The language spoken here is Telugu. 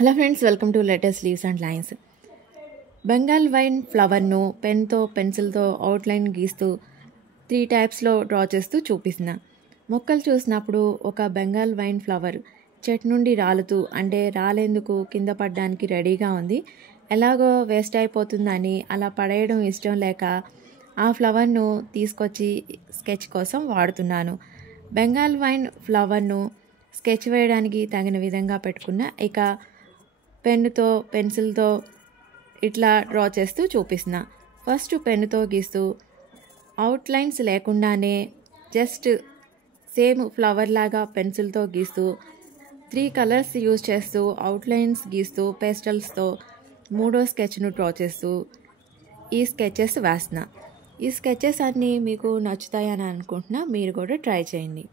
Hello friends, welcome to latest leaves and lines. Bengal vine ఫ్లవర్ను పెన్తో పెన్సిల్తో అవుట్లైన్ గీస్తూ 3 టైప్స్లో డ్రా చేస్తూ చూపిస్తున్నా. మొక్కలు చూసినప్పుడు ఒక బెంగాల్ వైన్ ఫ్లవర్ చెట్టు నుండి రాలుతూ, అంటే రాలేందుకు కింద పడడానికి రెడీగా ఉంది. ఎలాగో వేస్ట్ అయిపోతుందని అలా పడేయడం ఇష్టం లేక ఆ ఫ్లవర్ను తీసుకొచ్చి స్కెచ్ కోసం వాడుతున్నాను. బెంగాల్ వైన్ ఫ్లవర్ను స్కెచ్ వేయడానికి తగిన విధంగా పెట్టుకున్న. ఇక పెన్నుతో పెన్సిల్తో ఇట్లా డ్రా చేస్తూ చూపిస్తున్నా. ఫస్ట్ పెన్నుతో గీస్తూ అవుట్లైన్స్ లేకుండానే జస్ట్ సేమ్ ఫ్లవర్ లాగా పెన్సిల్తో గీస్తూ 3 కలర్స్ యూజ్ చేస్తూ అవుట్లైన్స్ గీస్తూ పేస్టల్స్తో మూడో స్కెచ్ను డ్రా చేస్తూ ఈ స్కెచెస్ వేస్తున్నా. ఈ స్కెచెస్ అన్నీ మీకు నచ్చుతాయని అనుకుంటున్నా. మీరు కూడా ట్రై చేయండి.